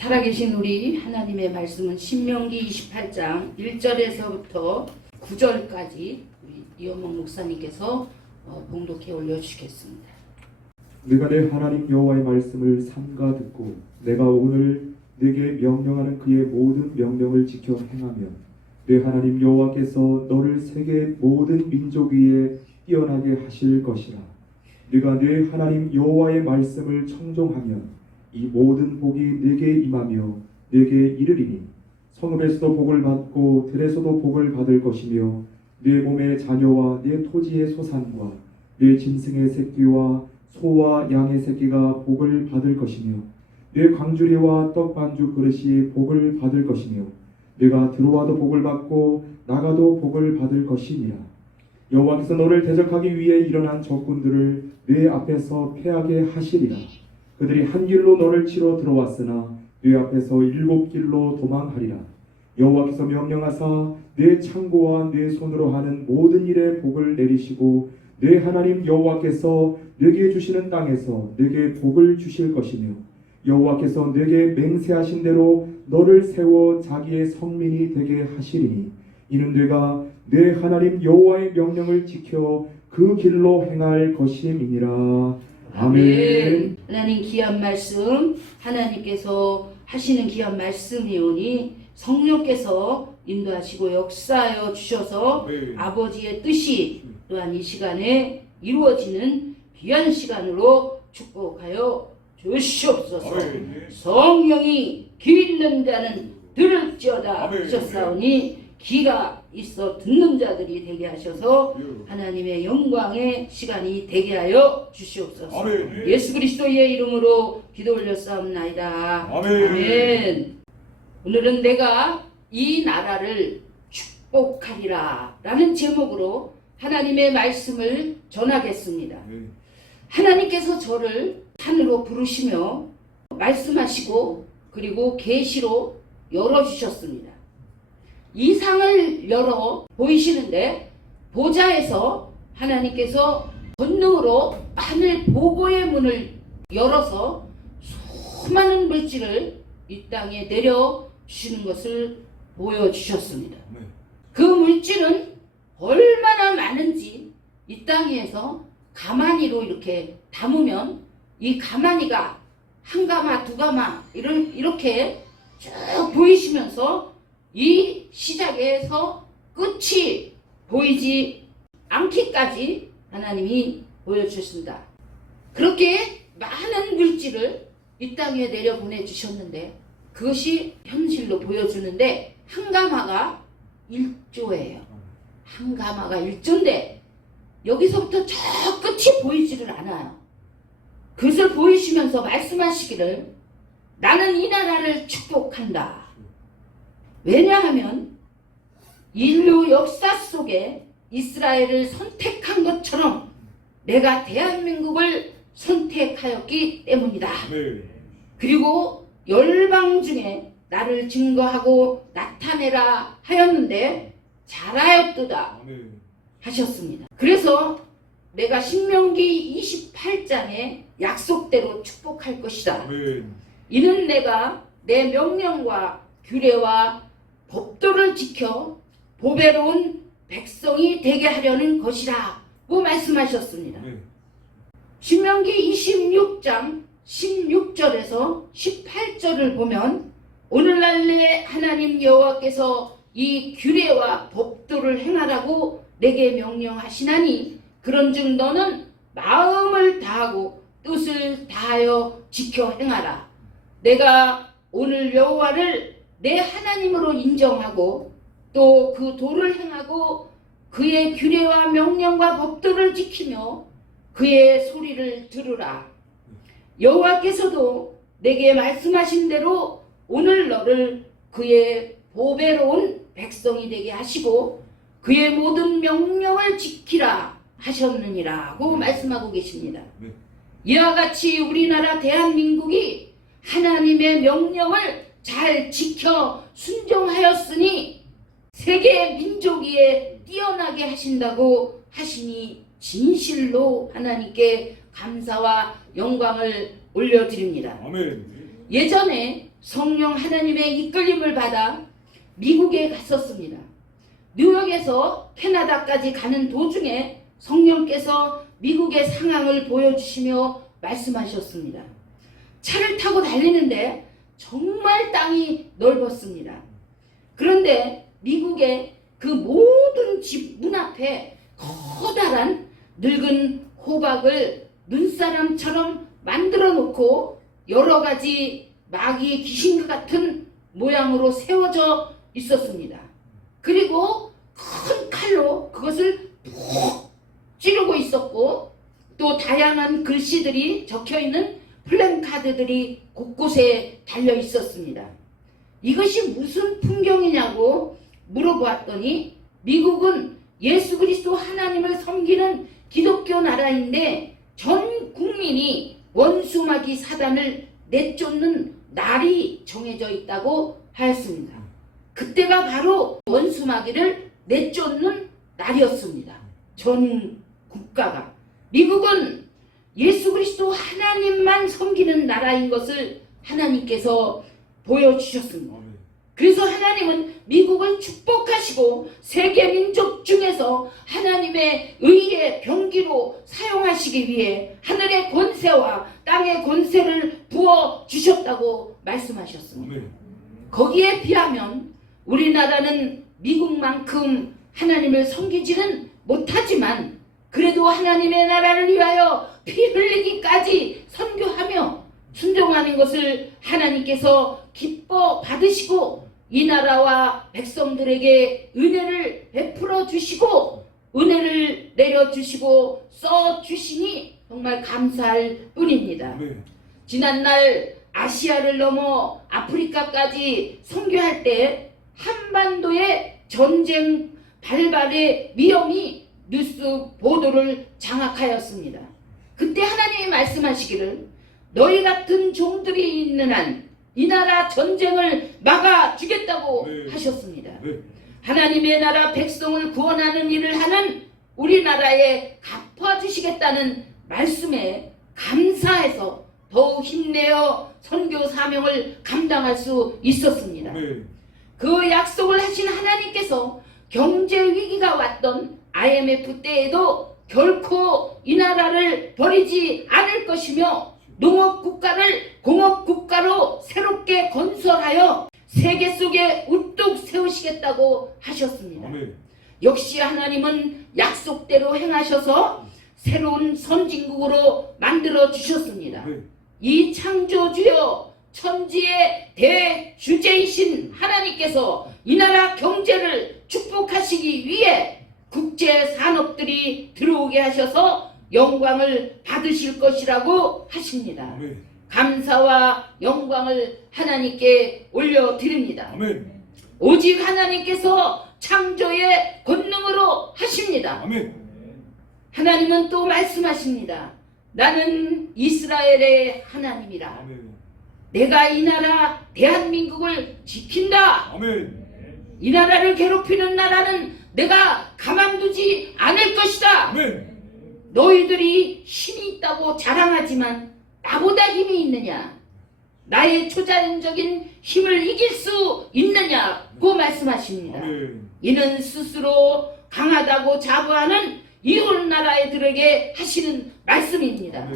살아계신 우리 하나님의 말씀은 신명기 28장 1절에서부터 9절까지 우리 이현목 목사님께서 봉독해 올려주시겠습니다. 네가 내 하나님 여호와의 말씀을 삼가 듣고 내가 오늘 네게 명령하는 그의 모든 명령을 지켜 행하면 네 하나님 여호와께서 너를 세계 모든 민족 위에 뛰어나게 하실 것이라. 네가 네 하나님 여호와의 말씀을 청종하면 이 모든 복이 네게 임하며 네게 이르리니 성읍에서도 복을 받고 들에서도 복을 받을 것이며 네 몸의 자녀와 네 토지의 소산과 네 짐승의 새끼와 소와 양의 새끼가 복을 받을 것이며 네 광주리와 떡반죽 그릇이 복을 받을 것이며 네가 들어와도 복을 받고 나가도 복을 받을 것이니라. 여호와께서 너를 대적하기 위해 일어난 적군들을 네 앞에서 패하게 하시리라. 그들이 한 길로 너를 치러 들어왔으나 네 앞에서 7 길로 도망하리라. 여호와께서 명령하사 네 창고와 네 손으로 하는 모든 일에 복을 내리시고 네 하나님 여호와께서 네게 주시는 땅에서 네게 복을 주실 것이며 여호와께서 네게 맹세하신 대로 너를 세워 자기의 성민이 되게 하시리니 이는 네가 네 하나님 여호와의 명령을 지켜 그 길로 행할 것임이니라. 아멘. 하나님 귀한 말씀, 하나님께서 하시는 귀한 말씀이오니 성령께서 인도하시고 역사하여 주셔서 아버지의 뜻이 또한 이 시간에 이루어지는 귀한 시간으로 축복하여 주시옵소서. 성령이 귀 있는 자는 들을지어다 하셨사오니 귀가 있어 듣는 자들이 되게 하셔서 하나님의 영광의 시간이 되게 하여 주시옵소서. 예수 그리스도의 이름으로 기도 올렸사옵나이다. 아멘. 오늘은 내가 이 나라를 축복하리라 라는 제목으로 하나님의 말씀을 전하겠습니다. 하나님께서 저를 산으로 부르시며 말씀하시고 그리고 계시로 열어주셨습니다. 이 상을 열어 보이시는데 보좌에서 하나님께서 권능으로 하늘 보고의 문을 열어서 수많은 물질을 이 땅에 내려주시는 것을 보여주셨습니다. 그 물질은 얼마나 많은지 이 땅에서 가마니로 이렇게 담으면 이 가마니가 한 가마 두 가마 이렇게 쭉 보이시면서 이 시작에서 끝이 보이지 않기까지 하나님이 보여주셨습니다. 그렇게 많은 물질을 이 땅에 내려 보내주셨는데 그것이 현실로 보여주는데 한 가마가 1조예요. 한 가마가 1조인데 여기서부터 저 끝이 보이지를 않아요. 그것을 보이시면서 말씀하시기를 나는 이 나라를 축복한다. 왜냐하면 인류 역사 속에 이스라엘을 선택한 것처럼 내가 대한민국을 선택하였기 때문이다. 그리고 열방 중에 나를 증거하고 나타내라 하였는데 잘하였도다 하셨습니다. 그래서 내가 신명기 28장의 약속대로 축복할 것이다. 이는 내가 내 명령과 규례와 법도를 지켜 보배로운 백성이 되게 하려는 것이라고 말씀하셨습니다. 신명기 26장 16절에서 18절을 보면 오늘날 내 하나님 여호와께서 이 규례와 법도를 행하라고 내게 명령하시나니 그런즉 너는 마음을 다하고 뜻을 다하여 지켜 행하라. 내가 오늘 여호와를 내 하나님으로 인정하고 또 그 도를 행하고 그의 규례와 명령과 법도를 지키며 그의 소리를 들으라. 여호와께서도 내게 말씀하신 대로 오늘 너를 그의 보배로운 백성이 되게 하시고 그의 모든 명령을 지키라 하셨느니라고 말씀하고 계십니다. 이와 같이 우리나라 대한민국이 하나님의 명령을 잘 지켜 순종하였으니 세계 민족 위에 뛰어나게 하신다고 하시니 진실로 하나님께 감사와 영광을 올려드립니다. 아멘. 예전에 성령 하나님의 이끌림을 받아 미국에 갔었습니다. 뉴욕에서 캐나다까지 가는 도중에 성령께서 미국의 상황을 보여주시며 말씀하셨습니다. 차를 타고 달리는데 정말 땅이 넓었습니다. 그런데 미국의 그 모든 집 문 앞에 커다란 늙은 호박을 눈사람처럼 만들어 놓고 여러 가지 마귀 귀신 같은 모양으로 세워져 있었습니다. 그리고 큰 칼로 그것을 푹 찌르고 있었고 또 다양한 글씨들이 적혀있는 플랜카드들이 곳곳에 달려 있었습니다. 이것이 무슨 풍경이냐고 물어보았더니 미국은 예수 그리스도 하나님을 섬기는 기독교 나라인데 전 국민이 원수마귀 사단을 내쫓는 날이 정해져 있다고 하였습니다. 그때가 바로 원수마귀를 내쫓는 날이었습니다. 전 국가가. 미국은 예수 그리스도 하나님만 섬기는 나라인 것을 하나님께서 보여주셨습니다. 그래서 하나님은 미국을 축복하시고 세계 민족 중에서 하나님의 의의 병기로 사용하시기 위해 하늘의 권세와 땅의 권세를 부어 주셨다고 말씀하셨습니다. 거기에 비하면 우리나라는 미국만큼 하나님을 섬기지는 못하지만 그래도 하나님의 나라를 위하여 피 흘리기까지 선교하며 순종하는 것을 하나님께서 기뻐 받으시고 이 나라와 백성들에게 은혜를 베풀어 주시고 은혜를 내려주시고 써주시니 정말 감사할 뿐입니다. 지난날 아시아를 넘어 아프리카까지 선교할 때 한반도의 전쟁 발발의 위험이 뉴스 보도를 장악하였습니다. 그때 하나님이 말씀하시기를 너희 같은 종들이 있는 한 이 나라 전쟁을 막아주겠다고 하셨습니다. 하나님의 나라 백성을 구원하는 일을 하는 우리나라에 갚아주시겠다는 말씀에 감사해서 더욱 힘내어 선교 사명을 감당할 수 있었습니다. 그 약속을 하신 하나님께서 경제 위기가 왔던 IMF 때에도 결코 이 나라를 버리지 않을 것이며 농업국가를 공업국가로 새롭게 건설하여 세계 속에 우뚝 세우시겠다고 하셨습니다. 역시 하나님은 약속대로 행하셔서 새로운 선진국으로 만들어 주셨습니다. 이 창조주여 천지의 대주제이신 하나님께서 이 나라 경제를 축복하시기 위해 국제 산업들이 들어오게 하셔서 영광을 받으실 것이라고 하십니다. 감사와 영광을 하나님께 올려드립니다. 오직 하나님께서 창조의 권능으로 하십니다. 하나님은 또 말씀하십니다. 나는 이스라엘의 하나님이라. 내가 이 나라 대한민국을 지킨다. 이 나라를 괴롭히는 나라는 내가 가만두지 않을 것이다. 너희들이 힘이 있다고 자랑하지만 나보다 힘이 있느냐? 나의 초자연적인 힘을 이길 수 있느냐고 말씀하십니다. 이는 스스로 강하다고 자부하는 이웃 나라들에게 하시는 말씀입니다.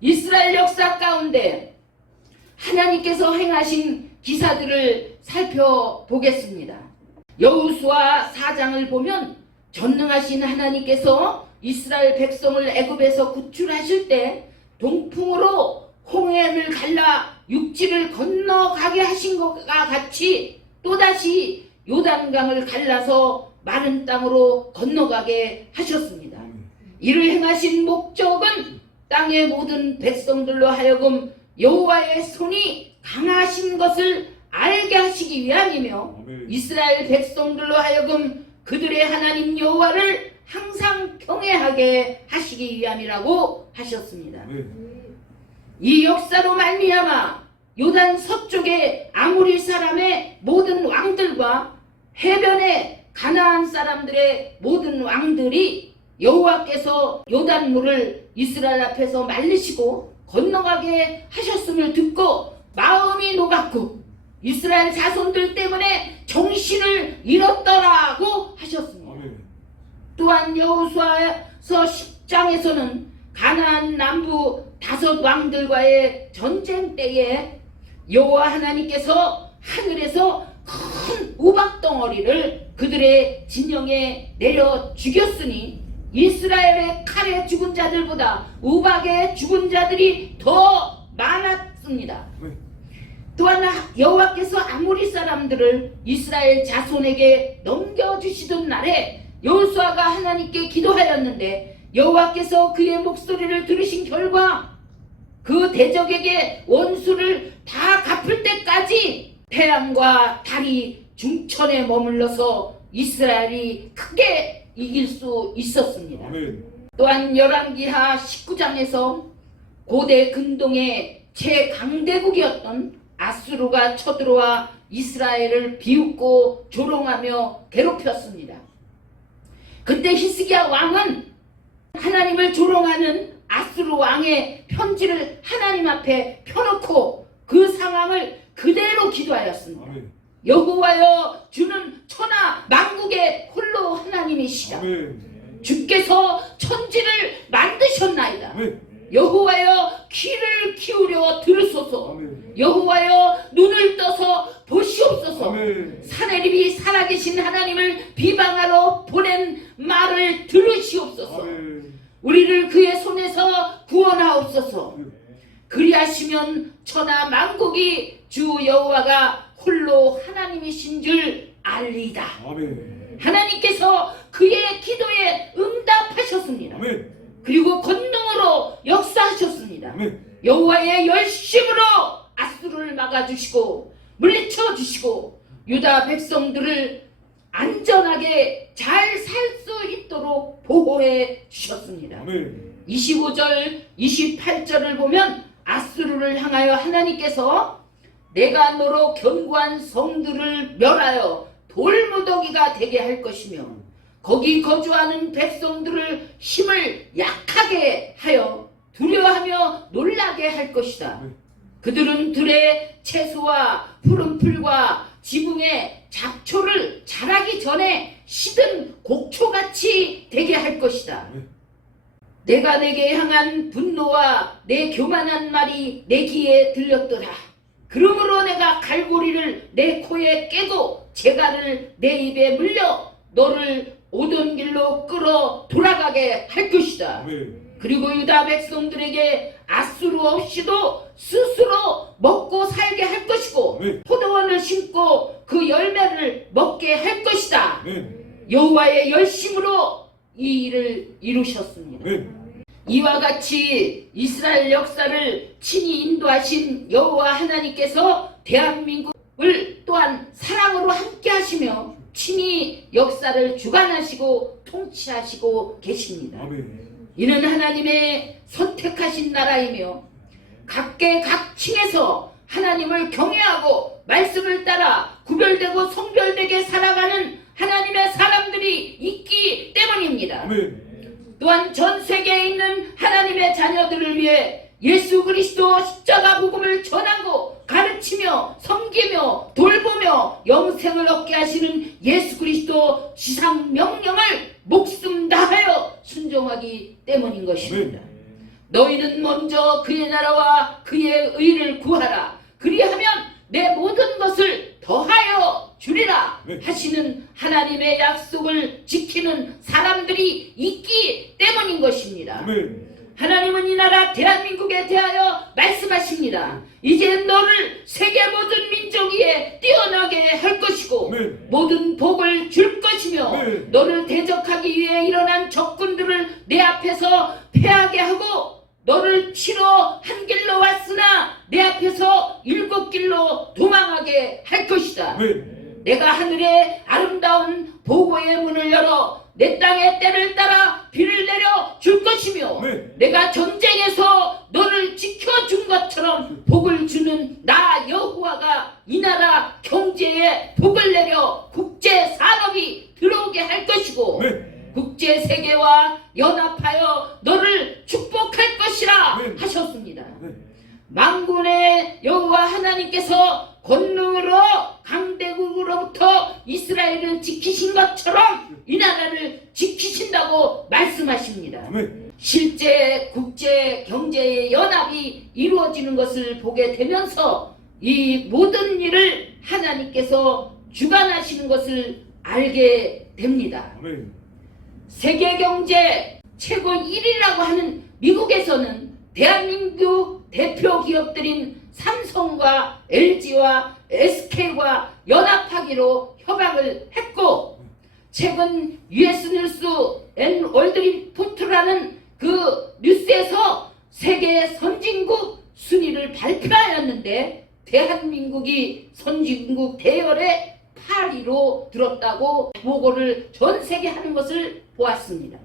이스라엘 역사 가운데 하나님께서 행하신 기사들을 살펴보겠습니다. 여호수아 4장을 보면 전능하신 하나님께서 이스라엘 백성을 애굽에서 구출하실 때 동풍으로 홍해를 갈라 육지를 건너가게 하신 것과 같이 또다시 요단강을 갈라서 마른 땅으로 건너가게 하셨습니다. 이를 행하신 목적은 땅의 모든 백성들로 하여금 여호와의 손이 강하신 것을 알게 하시기 위함이며 이스라엘 백성들로 하여금 그들의 하나님 여호와를 항상 경외하게 하시기 위함이라고 하셨습니다. 이 역사로 말미암아 요단 서쪽의 아모리 사람의 모든 왕들과 해변의 가나안 사람들의 모든 왕들이 여호와께서 요단물을 이스라엘 앞에서 말리시고 건너가게 하셨음을 듣고 마음이 녹았고 이스라엘 자손들 때문에 정신을 잃었더라고 하셨습니다. 아멘. 또한 여호수아서 10장에서는 가나안 남부 5 왕들과의 전쟁 때에 여호와 하나님께서 하늘에서 큰 우박 덩어리를 그들의 진영에 내려 죽였으니 이스라엘의 칼에 죽은 자들보다 우박에 죽은 자들이 더 많았습니다. 아멘. 또한 여호와께서 아모리 사람들을 이스라엘 자손에게 넘겨주시던 날에 여호수아가 하나님께 기도하였는데 여호와께서 그의 목소리를 들으신 결과 그 대적에게 원수를 다 갚을 때까지 태양과 달이 중천에 머물러서 이스라엘이 크게 이길 수 있었습니다. 아멘. 또한 열왕기하 19장에서 고대 근동의 최강대국이었던 아수르가 쳐들어와 이스라엘을 비웃고 조롱하며 괴롭혔습니다. 그때 히스기야 왕은 하나님을 조롱하는 아수르 왕의 편지를 하나님 앞에 펴놓고 그 상황을 그대로 기도하였습니다. 아멘. 여호와여 주는 천하 만국의 홀로 하나님이시다. 아멘. 주께서 천지를 만드셨나이다. 아멘. 여호와여 귀를 기울여 들으소서. 아멘. 여호와여 눈을 떠서 보시옵소서. 아멘. 사내립이 살아계신 하나님을 비방하러 보낸 말을 들으시옵소서. 아멘. 우리를 그의 손에서 구원하옵소서. 그리하시면 천하 만국이 주 여호와가 홀로 하나님이신 줄 알리이다. 아멘. 하나님께서 그의 기도에 응답하셨습니다. 아멘. 그리고 권능으로 역사하셨습니다. 아멘. 여호와의 열심으로 아수르를 막아주시고 물리쳐주시고 유다 백성들을 안전하게 잘 살 수 있도록 보호해 주셨습니다. 아멘. 25절 28절을 보면 아수르를 향하여 하나님께서 내가 너로 견고한 성들을 멸하여 돌무더기가 되게 할 것이며 거기 거주하는 백성들을 힘을 약하게 하여 두려워하며 놀라게 할 것이다. 그들은 들의 채소와 푸른 풀과 지붕의 잡초를 자라기 전에 시든 곡초같이 되게 할 것이다. 내가 내게 향한 분노와 내 교만한 말이 내 귀에 들렸더라. 그러므로 내가 갈고리를 내 코에 깨고 재갈을 내 입에 물려 너를 오던 길로 끌어 돌아가게 할 것이다. 아멘. 그리고 유다 백성들에게 아수르 없이도 스스로 먹고 살게 할 것이고 아멘. 포도원을 심고 그 열매를 먹게 할 것이다. 아멘. 여호와의 열심으로 이 일을 이루셨습니다. 아멘. 이와 같이 이스라엘 역사를 친히 인도하신 여호와 하나님께서 대한민국을 또한 사랑으로 함께 하시며 친히 역사를 주관하시고 통치하시고 계십니다. 아멘. 이는 하나님의 선택하신 나라이며 각계각층에서 하나님을 경외하고 말씀을 따라 구별되고 성별되게 살아가는 하나님의 사람들이 있기 때문입니다. 아멘. 또한 전 세계에 있는 하나님의 자녀들을 위해 예수 그리스도 십자가 복음을 전하고 가르치며 섬기며 돌보며 영생을 얻게 하시는 예수 그리스도 지상 명령을 목숨 다하여 순종하기 때문인 것입니다. 너희는 먼저 그의 나라와 그의 의를 구하라. 그리하면 내 모든 것을 더하여 주리라 하시는 하나님의 약속을 지키는 사람들이 있기 때문인 것입니다. 아멘. 하나님은 이 나라 대한민국에 대하여 말씀하십니다. 이제 너를 세계 모든 민족 위에 뛰어나게 할 것이고 아멘. 모든 복을 줄 것이며 아멘. 너를 대적하기 위해 일어난 적군들을 내 앞에서 패하게 하고 너를 치러 한 길로 왔으나 내 앞에서 7길로 도망하게 할 것이다. 아멘. 내가 하늘의 아름다운 보고의 문을 열어 내 땅의 때를 따라 비를 내려 줄 것이며 아멘. 내가 전쟁에서 너를 지켜준 것처럼 복을 주는 나 여호와가 이 나라 경제에 복을 내려 국제 산업이 들어오게 할 것이고 아멘. 국제 세계와 연합하여 너를 축복할 것이라 아멘. 하셨습니다. 아멘. 만군의 여호와 하나님께서 권능으로 강대국으로부터 이스라엘을 지키신 것처럼 이 나라를 지키신다고 말씀하십니다. 아멘. 실제 국제 경제의 연합이 이루어지는 것을 보게 되면서 이 모든 일을 하나님께서 주관하시는 것을 알게 됩니다. 아멘. 세계 경제 최고 1위라고 하는 미국에서는 대한민국 대표 기업들인 삼성과 LG와 SK와 연합하기로 협약을 했고, 최근 US 뉴스 앤 월드 리포트라는 그 뉴스에서 세계 선진국 순위를 발표하였는데 대한민국이 선진국 대열에 8위로 들었다고 보고를 전 세계 하는 것을 보았습니다.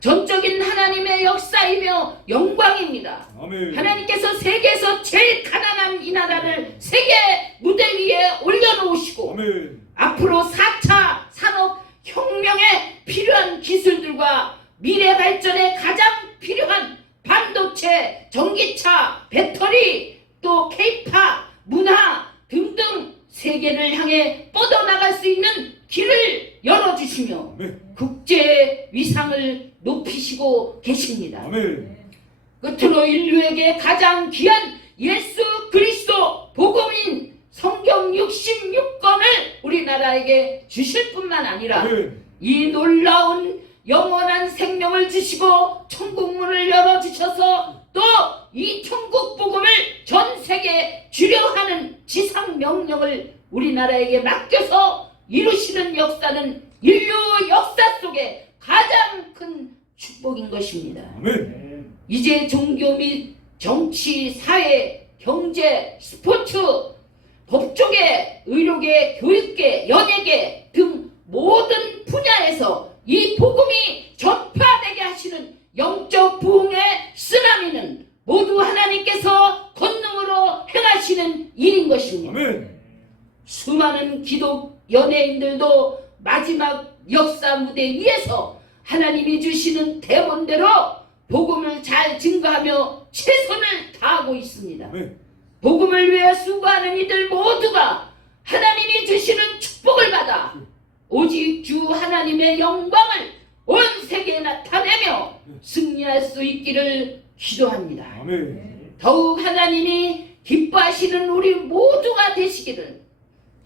전적인 하나님의 역사이며 영광입니다. 아멘. 하나님께서 세계에서 제일 가난한 이 나라를 세계 무대 위에 올려놓으시고 아멘. 앞으로 4차 산업혁명에 필요한 기술들과 미래 발전에 가장 필요한 반도체, 전기차, 배터리, 또 케이팝, 문화 등등 세계를 향해 뻗어나갈 수 있는 길을 열어주시며 아멘. 국제 위상을 높이시고 계십니다. 아멘. 끝으로 인류에게 가장 귀한 예수 그리스도 복음인 성경 66권을 우리나라에게 주실 뿐만 아니라 아멘. 이 놀라운 영원한 생명을 주시고 천국 문을 열어주셔서 또 이 천국 복음을 전 세계에 주려 하는 지상 명령을 우리나라에게 맡겨서 이루시는 역사는 인류 역사 속에 가장 큰 축복인 것입니다. 아멘. 이제 종교 및 정치, 사회, 경제, 스포츠, 법조계, 의료계, 교육계, 연예계 등 모든 분야에서 이 복음이 전파되게 하시는 영적 부흥의 쓰나미는 모두 하나님께서 권능으로 행하시는 일인 것입니다. 아멘. 수많은 기독 연예인들도 마지막 역사 무대 위에서 하나님이 주시는 대본대로 복음을 잘 증거하며 최선을 다하고 있습니다. 아멘. 복음을 위해 수고하는 이들 모두가 하나님이 주시는 축복을 받아 오직 주 하나님의 영광을 온 세계에 나타내며 승리할 수 있기를 기도합니다. 아멘. 더욱 하나님이 기뻐하시는 우리 모두가 되시기를,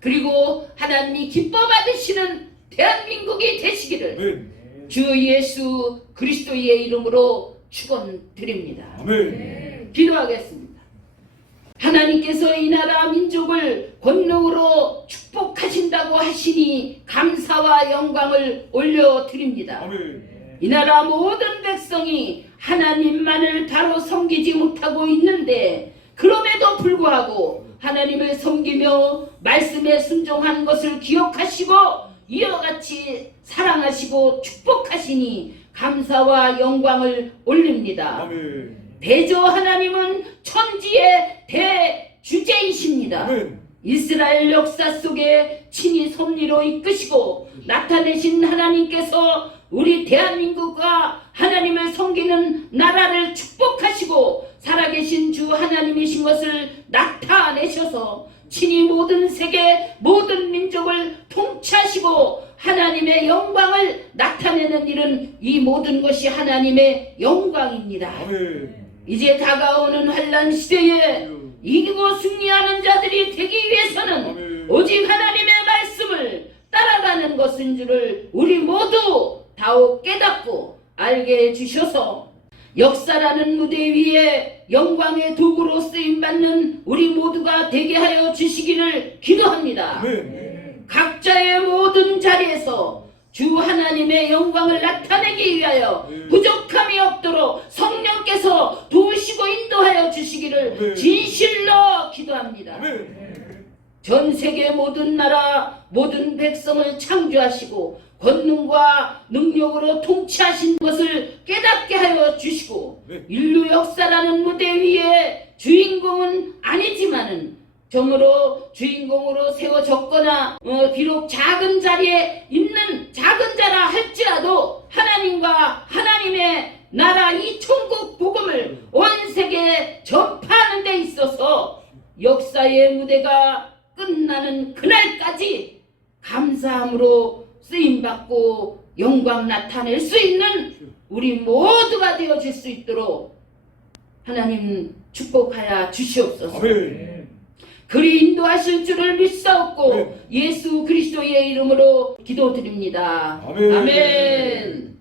그리고 하나님이 기뻐 받으시는 대한민국이 되시기를 아멘. 주 예수 그리스도의 이름으로 축원드립니다. 아멘. 기도하겠습니다. 하나님께서 이 나라 민족을 권능으로 축복하신다고 하시니 감사와 영광을 올려드립니다. 아멘. 이 나라 모든 백성이 하나님만을 바로 섬기지 못하고 있는데 그럼에도 불구하고 하나님을 섬기며 말씀에 순종한 것을 기억하시고 이와 같이 사랑하시고 축복하시니 감사와 영광을 올립니다. 아멘. 대저 하나님은 천지의 대주제이십니다. 아멘. 이스라엘 역사 속에 친히 섭리로 이끄시고 나타내신 하나님께서 우리 대한민국과 하나님을 섬기는 나라를 축복하시고 살아계신 주 하나님이신 것을 나타내셔서 친히 모든 세계 모든 민족을 통치하시고 하나님의 영광을 나타내는 일은 이 모든 것이 하나님의 영광입니다. 아멘. 이제 다가오는 환난 시대에 이기고 승리하는 자들이 되기 위해서는 아멘. 오직 하나님의 말씀을 따라가는 것인 줄을 우리 모두 다오 깨닫고 알게 해주셔서 역사라는 무대 위에 영광의 도구로 쓰임받는 우리 모두가 되게 하여 주시기를 기도합니다. 아멘. 각자의 모든 자리에서 주 하나님의 영광을 나타내기 위하여 부족함이 없도록 성령께서 도우시고 인도하여 주시기를 진실로 기도합니다. 전 세계 모든 나라 모든 백성을 창조하시고 권능과 능력으로 통치하신 것을 깨닫게 하여 주시고 인류 역사라는 무대 위에 주인공은 아니지만은 정으로 주인공으로 세워졌거나 비록 작은 자리에 있는 작은 자라 할지라도 하나님과 하나님의 나라 이 천국 복음을 온 세계에 전파하는 데 있어서 역사의 무대가 끝나는 그날까지 감사함으로 쓰임받고 영광 나타낼 수 있는 우리 모두가 되어질 수 있도록 하나님 축복하여 주시옵소서. 아멘. 그리 인도하실 줄을 믿사옵고 아멘. 예수 그리스도의 이름으로 기도드립니다. 아멘. 아멘.